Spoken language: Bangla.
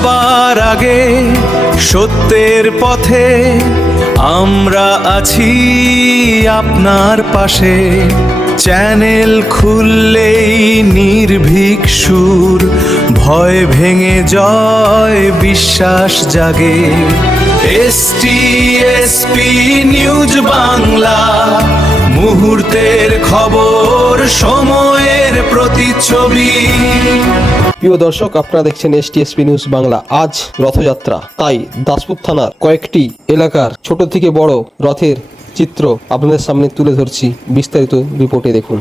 সবার আগে সত্যের পথে আমরা আছি আপনার পাশে। চ্যানেল খুললেই নির্ভীক সুর, ভয় ভেঙে জয় বিশ্বাস জাগে। STSP নিউজ বাংলা, মুহূর্তের খবর, সময়ের প্রতিচ্ছবি। প্রিয় দর্শক, আপনারা দেখছেন STSP নিউজ বাংলা। আজ রথযাত্রা, তাই দাসপুর থানার কয়েকটি এলাকার ছোট থেকে বড় রথের চিত্র আপনাদের সামনে তুলে ধরছি। বিস্তারিত রিপোর্টে দেখুন।